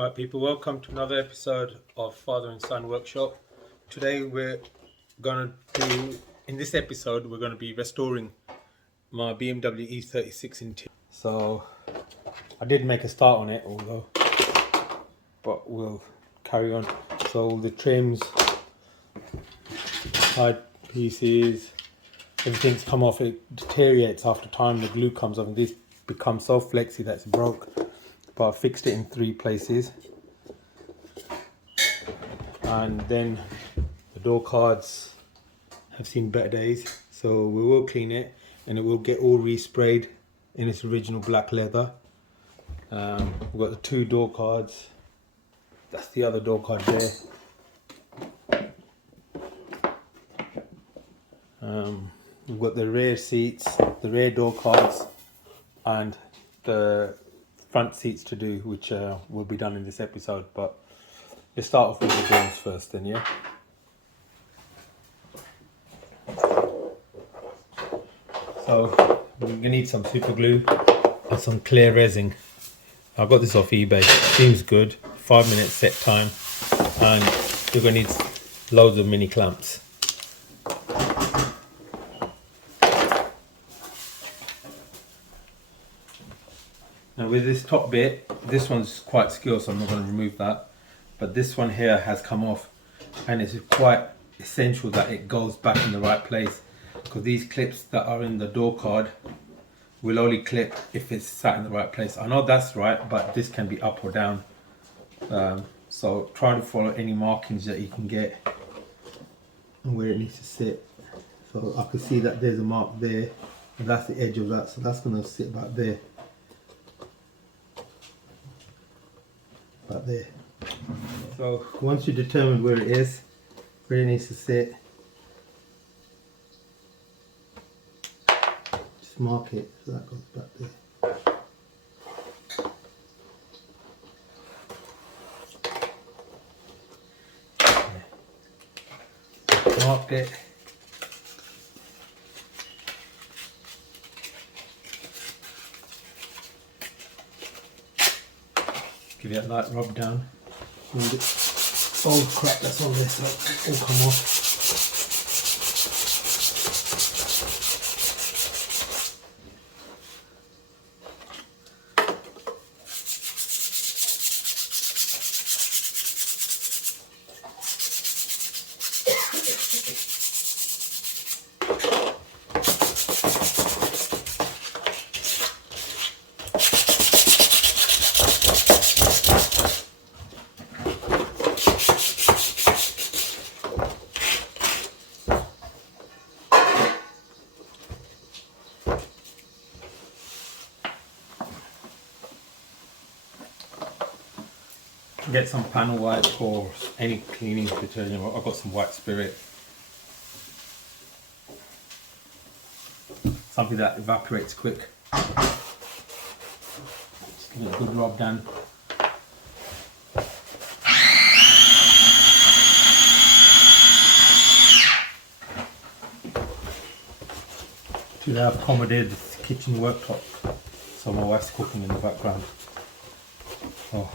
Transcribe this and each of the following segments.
Right, people, welcome to another episode of Father and Son Workshop. Today in this episode, we're going to be restoring my BMW e36 interior. So, I did make a start on it, but we'll carry on. So, the trims, side pieces, everything's come off. It deteriorates after time, the glue comes off, and this becomes so flexy that it's broke. But I fixed it in 3 places. And then the door cards have seen better days, so we will clean it and it will get all resprayed in its original black leather. We've got the 2 door cards. That's the other door card there. We've got the rear seats, the rear door cards, and the front seats to do, which will be done in this episode. But let's start off with the doors first then, yeah? So we're going to need some super glue and some clear resin. I got this off eBay. Seems good. 5-minute set time, and you're going to need loads of mini clamps. Now with this top bit, this one's quite skilled, so I'm not going to remove that. But this one here has come off, and it's quite essential that it goes back in the right place, because these clips that are in the door card will only clip if it's sat in the right place. I know that's right, but this can be up or down. So try to follow any markings that you can get and where it needs to sit. So I can see that there's a mark there, and that's the edge of that, so that's going to sit back there. Back there. So once you determine where it is, where it needs to sit, just mark it so that goes back there. Marked it. Give it a light rub down. All the old crap that's on this will all come off. Get some panel white or any cleaning detergent. I've got some white spirit, something that evaporates quick. Just give it a good rub down. Today I've accommodated this kitchen worktop, so my wife's cooking in the background. Oh.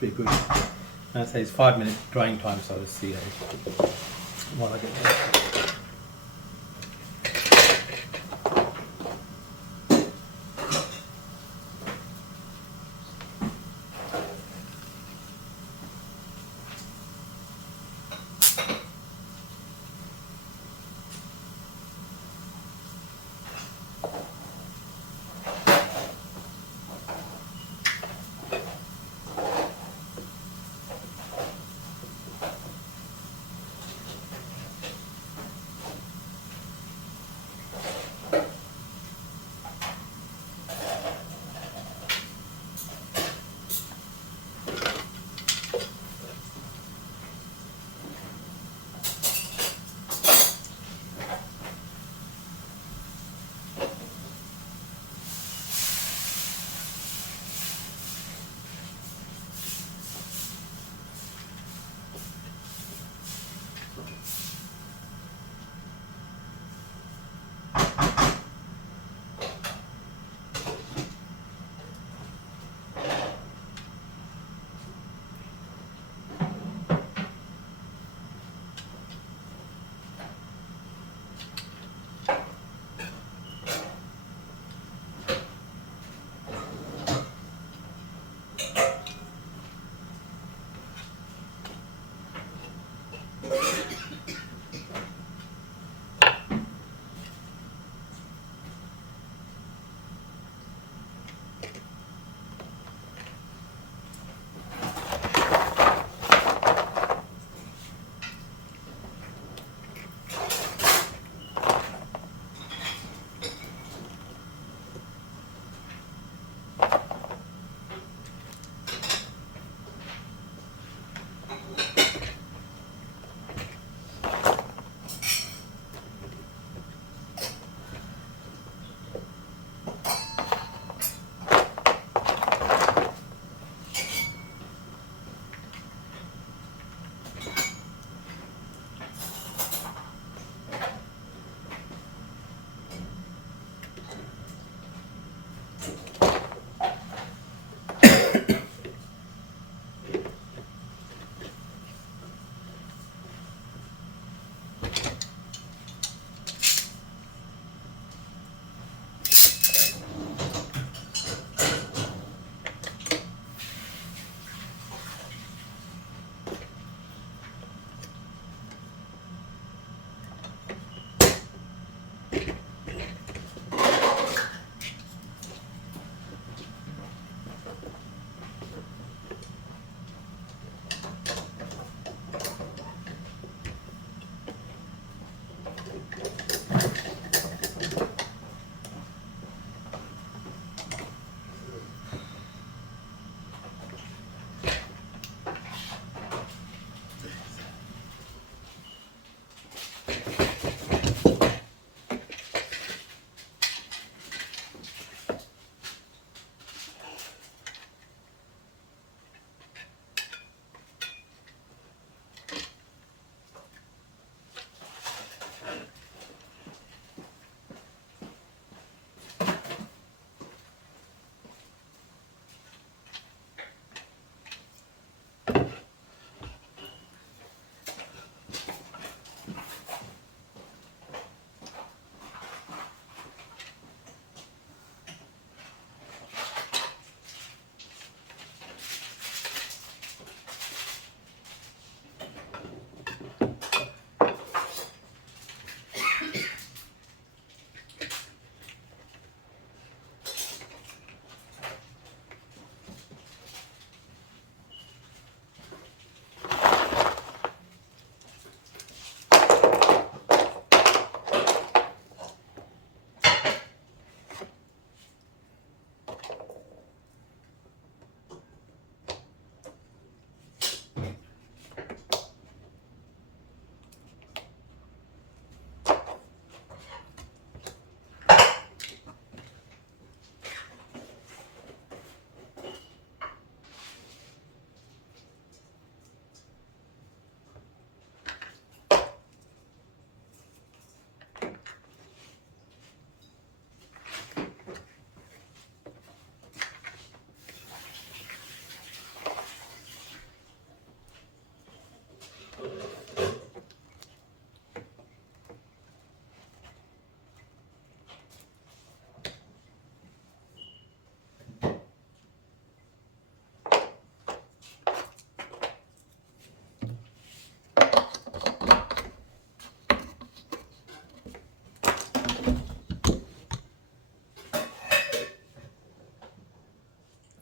pretty good. And I say it's 5 minute drying time, so let's see while I get there.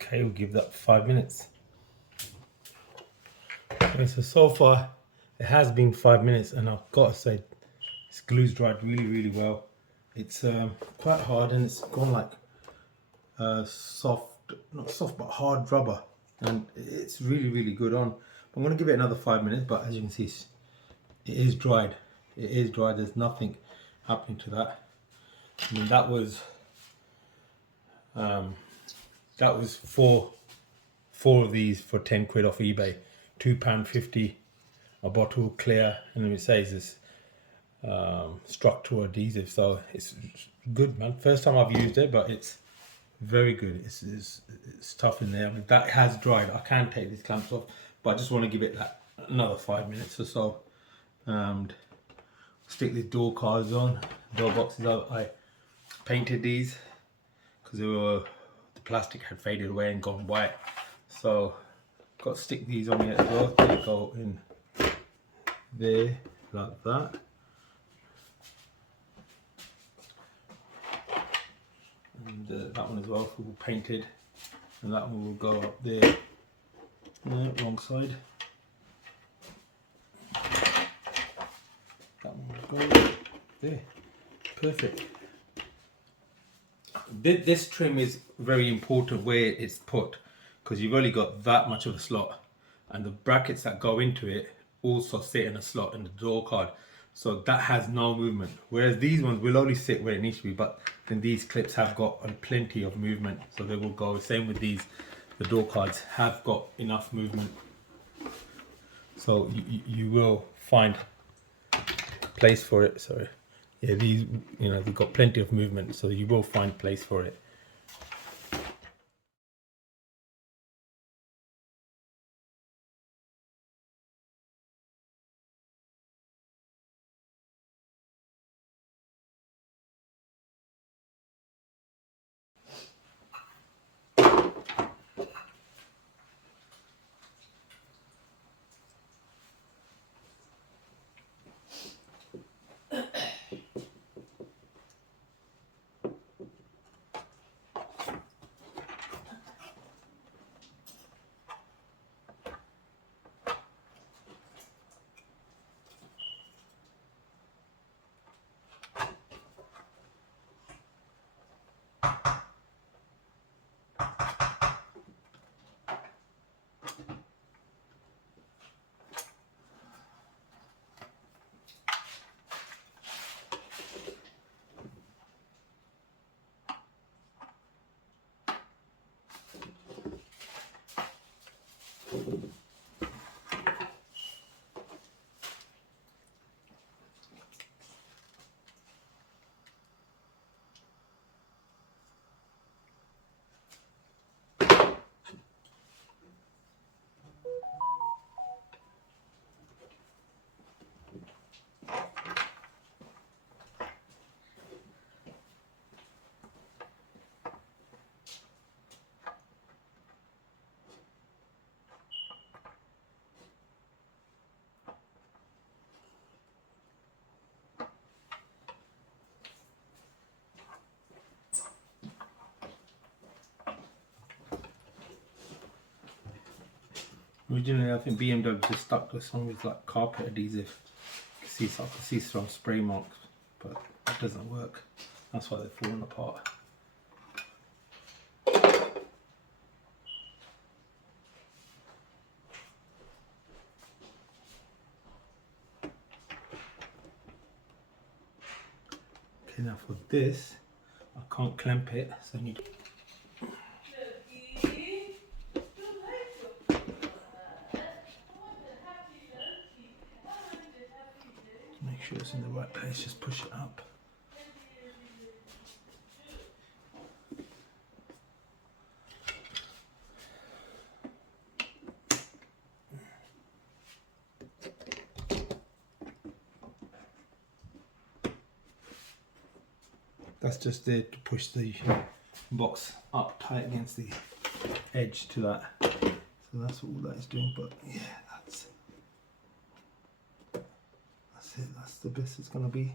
Okay, we'll give that 5 minutes. Okay, so far it has been 5 minutes, and I've got to say this glue's dried really well. It's quite hard, and it's gone like soft, not soft but hard rubber, and it's really good on. I'm going to give it another 5 minutes, but as you can see, it is dried. It is dried. There's nothing happening to that. I mean, that was four of these for 10 quid off eBay, £2.50 a bottle clear, and it says this structural adhesive, so it's good, man. First time I've used it, but it's very good. It's tough in there. I mean, that has dried. I can take these clamps off, but I just want to give it that another 5 minutes or so. And stick these door cards on, door boxes. I painted these because the plastic had faded away and gone white, so got to stick these on here as well. They go in there like that. And that one as well, all painted, and that one will go up there. No, wrong side. That one will go there. Perfect. This trim is very important where it's put, because you've only got that much of a slot, and the brackets that go into it also sit in a slot in the door card, so that has no movement, whereas these ones will only sit where it needs to be, but then these clips have got plenty of movement, so they will go. Same with these, the door cards have got enough movement, so you will find place for it. Sorry, yeah, these, you know, they've got plenty of movement, so you will find place for it. Originally, I think BMW just stuck this on with like carpet adhesive. You can see some spray marks, but it doesn't work. That's why they're falling apart. Okay, now for this, I can't clamp it, so I need to make sure it's in the right place. Just push it up. That's just there to push the box up tight against the edge to that. So that's all that is doing, but yeah, that's it. That's the best it's gonna be.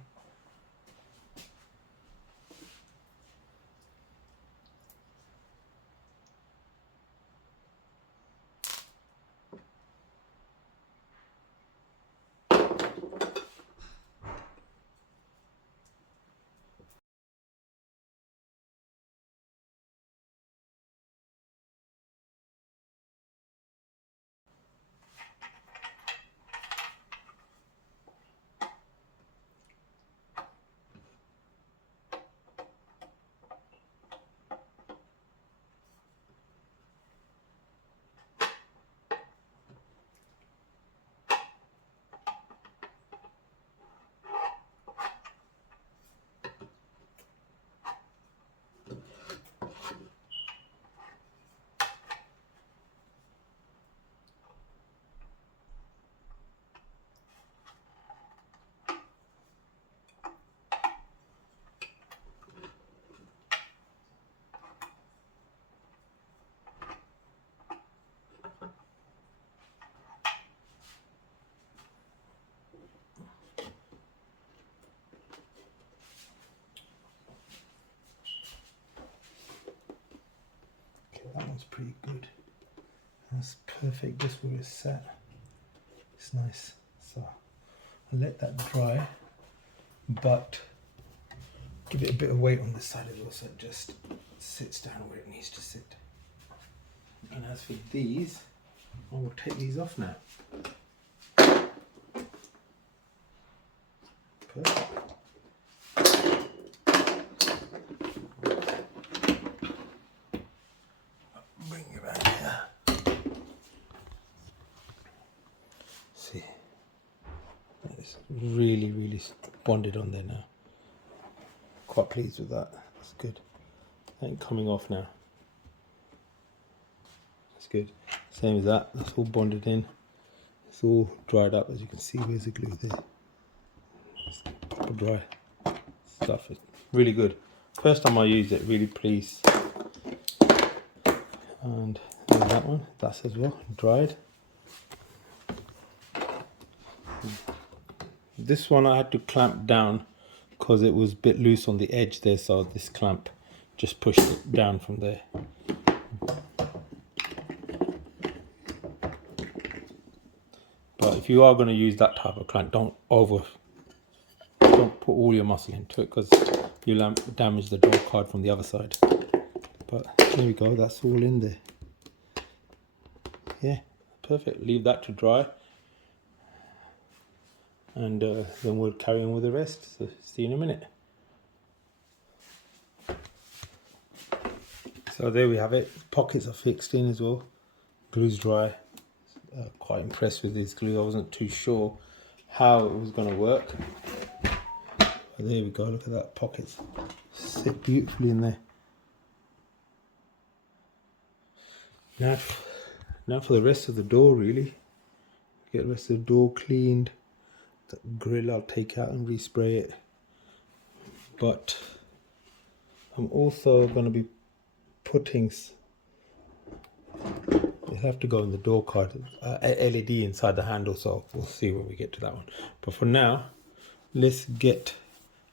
one's pretty good. That's perfect just where it's sat. It's nice. So I'll let that dry, but give it a bit of weight on this side as well so it just sits down where it needs to sit. And as for these, I will take these off now. Perfect. Bring it back here. See, it's really bonded on there now. Quite pleased with that. That's good. Ain't coming off now. That's good. Same as that. That's all bonded in. It's all dried up, as you can see. Where's the glue there? It's proper dry stuff. It's really good. First time I used it, really pleased. And there's that one. That's as well dried. This one I had to clamp down because it was a bit loose on the edge there, so this clamp just pushed it down from there. But if you are going to use that type of clamp, don't put all your muscle into it because you'll damage the door card from the other side. But there we go, that's all in there. Yeah, perfect. Leave that to dry, and then we'll carry on with the rest. So see you in a minute. So there we have it. Pockets are fixed in as well. Glue's dry. Quite impressed with this glue. I wasn't too sure how it was going to work. But there we go. Look at that. Pockets sit beautifully in there. Now for the rest of the door, really. Get the rest of the door cleaned. The grill I'll take out and respray it. But I'm also going to be putting, it'll have to go in the door card, LED inside the handle, so we'll see when we get to that one. But for now, let's get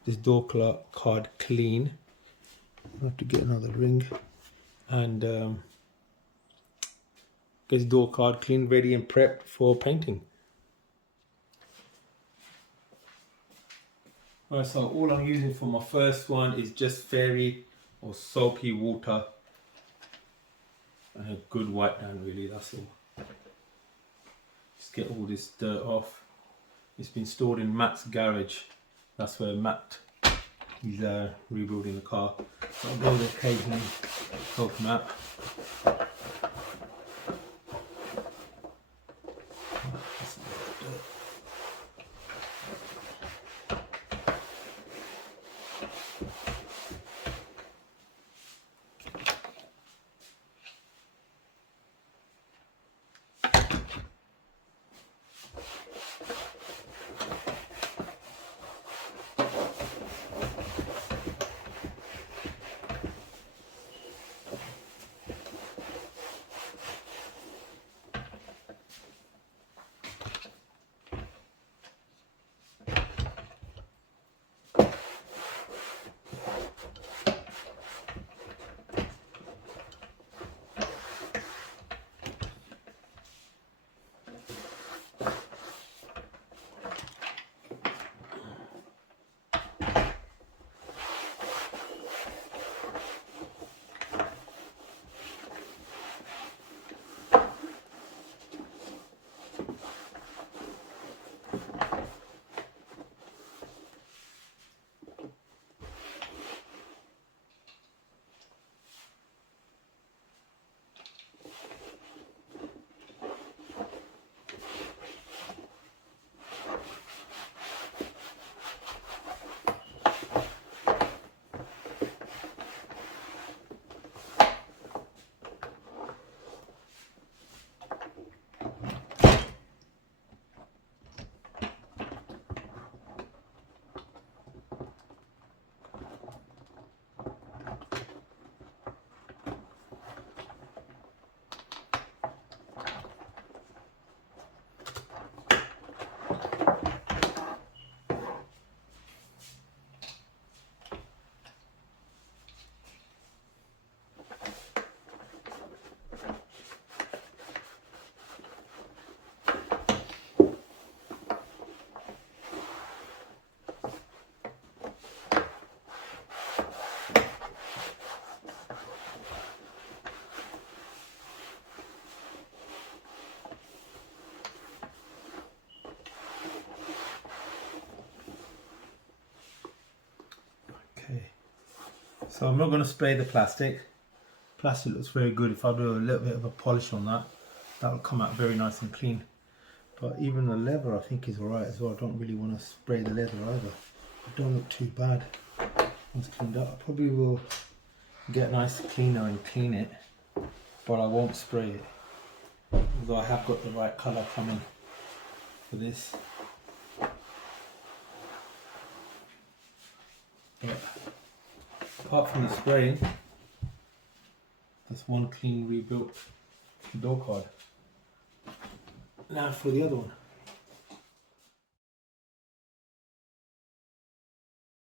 this door card clean. I'll have to get another ring and get this door card clean, ready and prepped for painting. Alright, so all I'm using for my first one is just fairy or soapy water and a good wipe down, really, that's all. Just get all this dirt off. It's been stored in Matt's garage. That's where Matt is rebuilding the car. So I'll go there occasionally, help him out. So I'm not going to spray the plastic. Plastic looks very good. If I do a little bit of a polish on that, that will come out very nice and clean. But even the leather I think is alright as well. I don't really want to spray the leather either. It don't look too bad. Once cleaned up, I probably will get a nice cleaner and clean it, but I won't spray it. Although I have got the right colour coming for this. But apart from the spraying, that's one clean rebuilt door card. Now for the other one.